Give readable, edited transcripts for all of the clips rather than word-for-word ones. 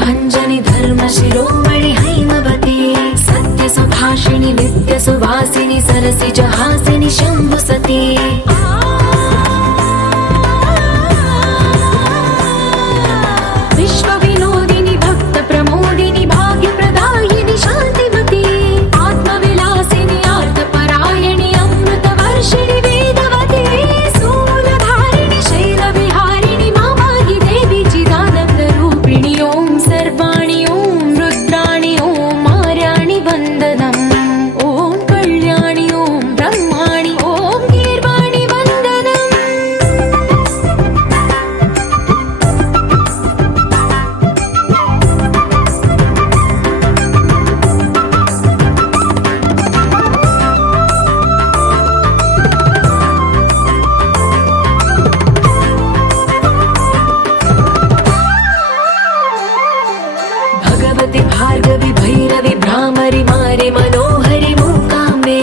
भंजनी धर्म शिरोमणि हैमवती सत्य सुभाषिणि नित्य सुवासिनि सरसि जहासिनि शंभुसती विश्व विनोदिनि भक्त प्रमोदिनि भाग्य प्रदायिनि शांतिमती आत्मविलासिनि आर्तपरायणि अमृत वर्षिणि वेदवती सूलधारिणि शैल विहारिणि मामाहि देवी चिदानंद रूपिणि ओम सर्वाणि ओम रुद्राणि ओम आर्याणि वंदनम् ओम कल्याणि ओम ब्रह्माणि ओम गीर्वाणि वंदनम् भगवति भार्गवि भैरवि भ्रामरि मारि मनोहरि मूकाम्बे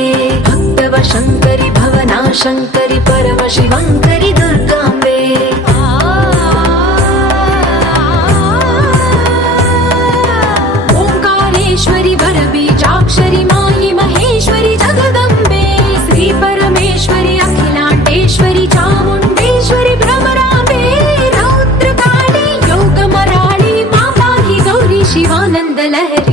भक्तव शंकरि भवना शंकरि परम शिवंकरि दुर्गाम्बे ओंकारेश्वरि वरबीजाक्षरि मायि महेश्वरि जगदम्बे श्री परमेश्वरि अखिलांडेश्वरि चामुंडेश्वरि भ्रमराम्बे रौद्रकाली योगमराळि माताहि गौरी शिवानंद लहरी